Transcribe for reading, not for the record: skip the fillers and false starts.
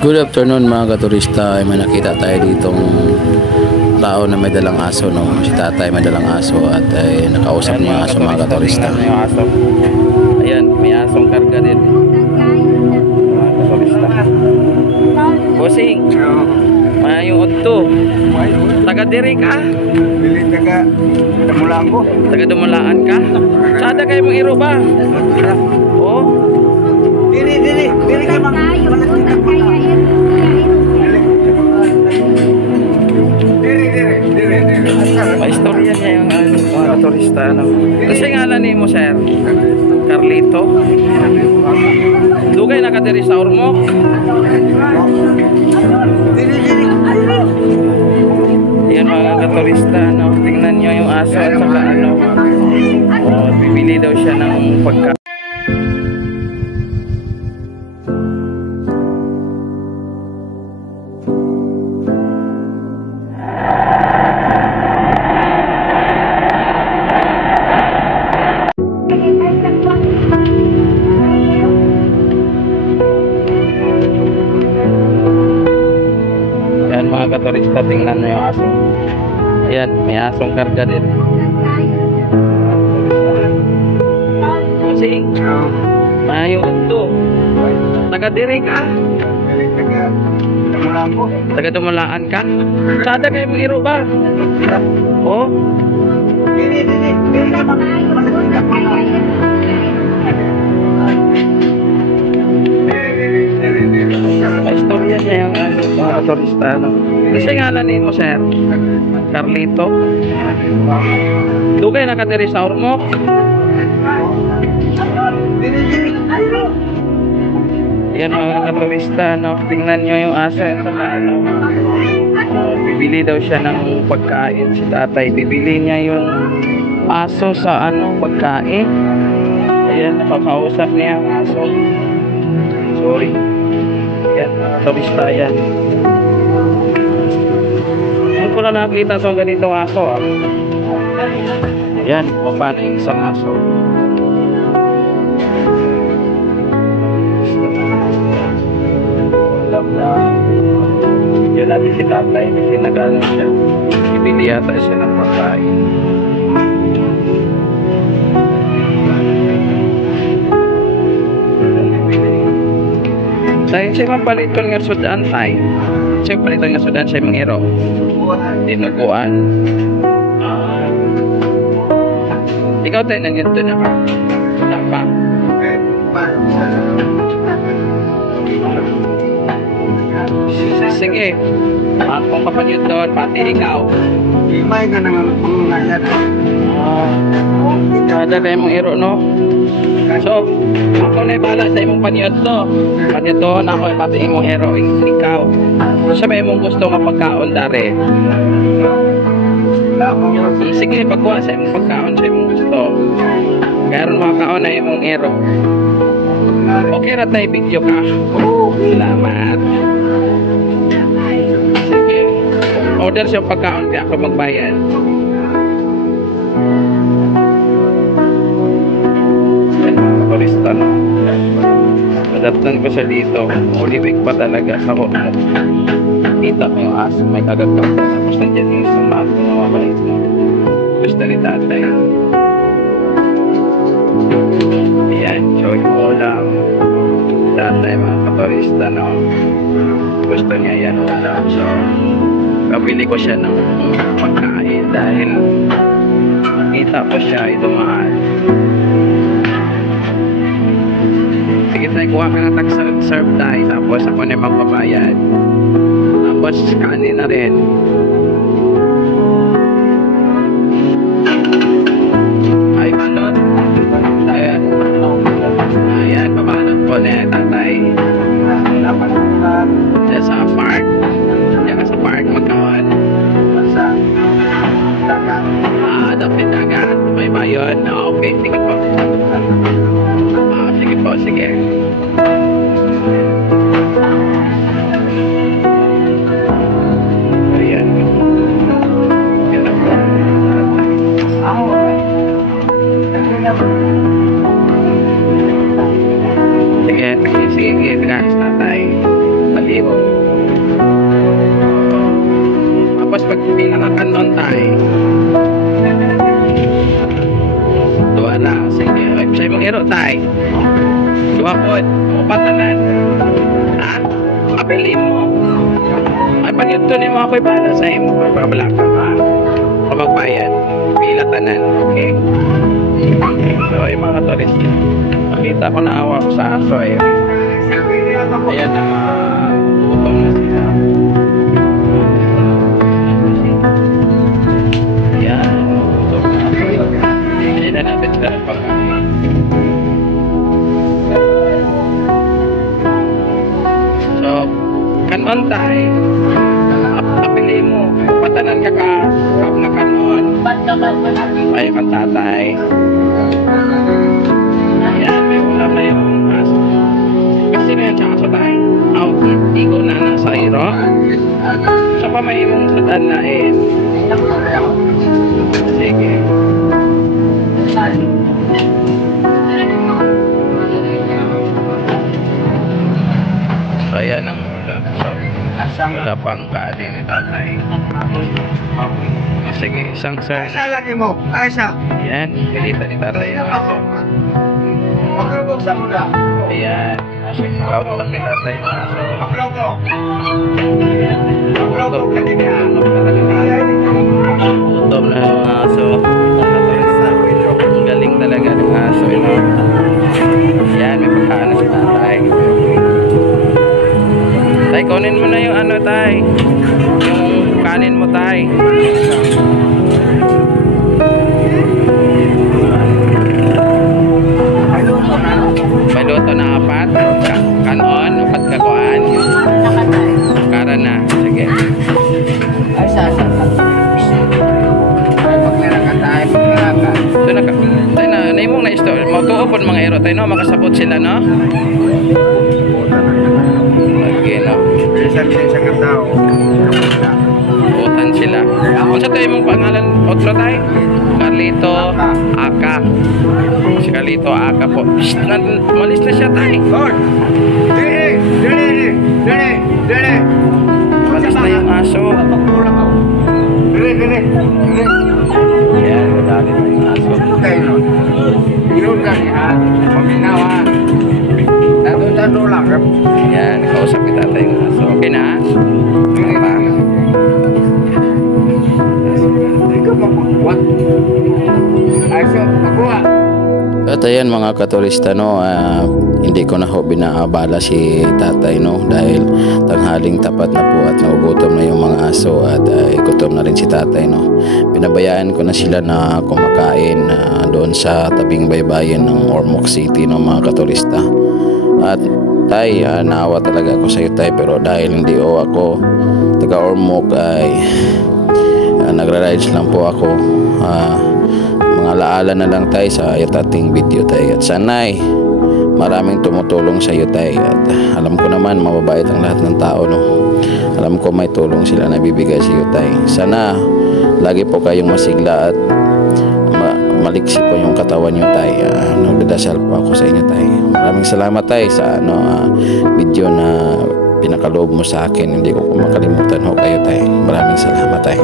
Good afternoon mga katurista. May nakita tayo ditong tao na may dalang aso, no? Si tatay may dalang aso at nakausap niya yung aso mga katurista. Ayan, may asong karga din mga katurista. Bossing, mayong udto. Taga diri ka? Dili taga Dumulaan ko. Taga Dumulaan ka? Sada kayo mong iro ba? Oh. Dili ka mang Pa-istorya niya yung mga turista, no? Kasi ngalan ni mo, sir? Carlito? Dugay nakadiri sa Ormoc? Yan mga katurista, no? Tingnan nyo yung aso at saka ano. Oh, bibili daw siya ng pagkain. Mga katurista, tingnan nyo yung aso. Ayan, may asong karga din. Kasi mayong ito. Taga diri ka? Dumulaan ko. Taga Dumulaan ka? Sada kayo mong iro ba? Oh? Dili ka mang May istorya niya yung mga turista, no? Kasi ngalan ni mo, sir? Carlito? Dugay nakadiri sa Ormoc? Yan mga turista, no? Tingnan nyo yung aso. Ano? Bibili daw siya ng pagkain. Si tatay, bibili niya yung aso sa pagkain. Ayan, nakakausap niya ang aso. Sorry. Yan, turista yan. Hindi ko na nakita itong ganitong aso. Yan, paano yung isang aso. Yan natin si tatay. Kasi nag-ano siya. Ibili yata siya ng pagkain. Dahil siya mapaliton nga sudan tayo. Siya mapaliton nga sudan siya mangiro. Dinuguan. Ikaw tayo nangyito na ka. Wala pa. Sige. Kung kapanyod doon, pati ikaw. May ka naman pangungayat. Kada kayo mong iro, no? So, ako na ibala sa imong panyod to. Panyod doon, ako pati imong iro. Ikaw. Siya ba imong gusto nga pagkaon dari? Sige, pagkuha sa imong pagkaon sa imong gusto. Kaya ron makakaon na imong iro. Okay ra tayo video ka. Salamat. Sige. Order siya pagkaon, kaya ako magbayad. Turista, no? Adaptan ko siya dito. Ulibig pa talaga ako. Kita ko yung aso, may kagagap. Tapos nandiyan yung sumato na mabalik mo. Gusto ni tatay. Ayan, so yung ulam. Tatay, mga katurista, no? Gusto niya yan ulam. So, kapili ko siya ng pagkain dahil makita ko siya ito mahal. Sige tayo, kuha ka na tag-serve tayo. Tapos ako na magbabayad. Tapos kanin na rin. Ay, balot. Ayan. Ayan, pabalot po na tatay. Diyan sa park. Diyan ka sa park magkawan. Dapat dagat. May bayon. Okay, sige po. Sige po, sige. Ayan. Ibo. Tapos pag pinaka-kanon tayo, duwa na. Sige, ay sa'yo mong iro tayo. Duwa po, patanan. Ha? Apelin mo. Ay pag ito ni mo ako'y para sa imo. Wala ka pa. Kapagbayan. Pilatanan. Okay? So, yung mga turista. Nakita ko na awa ko sa aso. Ayan na. Gutom na sila. Ayan. Gutom na. Ayan na natin sila pagkain. So, kanon tayo. Apili mo. Patanan ka ka. Kap na kanon. Ay, kang tatay. Ayan, may ulam na yung aso. Kasi na yan, tsaka sa tayo. Out, igo na nasa iro. Sa pa may imong satan na sige. So, ayan ang ulam. So, wala pang kanin ni tatay. Sige, isang sir. Asa lagi mo? Asa? Ayan, pilita ni tatay ang aso. Maglubog sa mula. Ayan, out lang ni tatay ang aso. Maglubog. Maglubog ka din yan. Gutom na yung aso. Ang galing talaga ng aso. Ayan, may pagkaan na si tatay. Tay, kunin mo na yung ano, tay. Yung kanin mo, tay. May luto na apat. Kanon, apat kakuan. Kara na. Sige. Ay, sa. Pagkira ka tayo, pagkira ka. Ito na ka. Tay na, ano yung na-isto? Matuo po mga ero, tay, no? Makasabot sila, no? Okay, no? Isang tao. Utan sila. Kung sa tayo mong pangalan, otro tayo? Carlito Aka. Si Carlito Aka po. Shhh, malis na siya tayo. Lord! Dili! Malis na yung aso. Dili! Ayan, madali na yung aso. Kayo, yun lang yan. Paminawa. Dado lang. Ayan, kausap kita tayo yung aso. Okay na? Ano pa? Hindi ka makukuha. Ay, so, nakuha. At ayan mga katurista, no, hindi ko na ho binaabala si tatay, no, dahil tanghaling tapat na po at nagugutom na yung mga aso at gutom na rin si tatay, no. Pinabayaan ko na sila na kumakain doon sa tabing baybayin ng Ormoc City, no, mga katurista. At tay, naawa talaga ako sa iyo, tay, pero dahil hindi ako taga Ormoc ay nagra-rides lang po ako. Mga alaala na lang tayo sa ating video tayo. At sana'y maraming tumutulong sa iyo tayo. At alam ko naman mababait ang lahat ng tao, no. Alam ko may tulong sila na bibigay sa iyo tayo. Sana lagi po kayong masigla at maliksi po yung katawan nyo tayo. Nagdadasal po ako sa inyo tayo. Maraming salamat tayo sa video na pinakaloob mo sa akin. Hindi ko makalimutan ho kayo tayo. Maraming salamat tayo.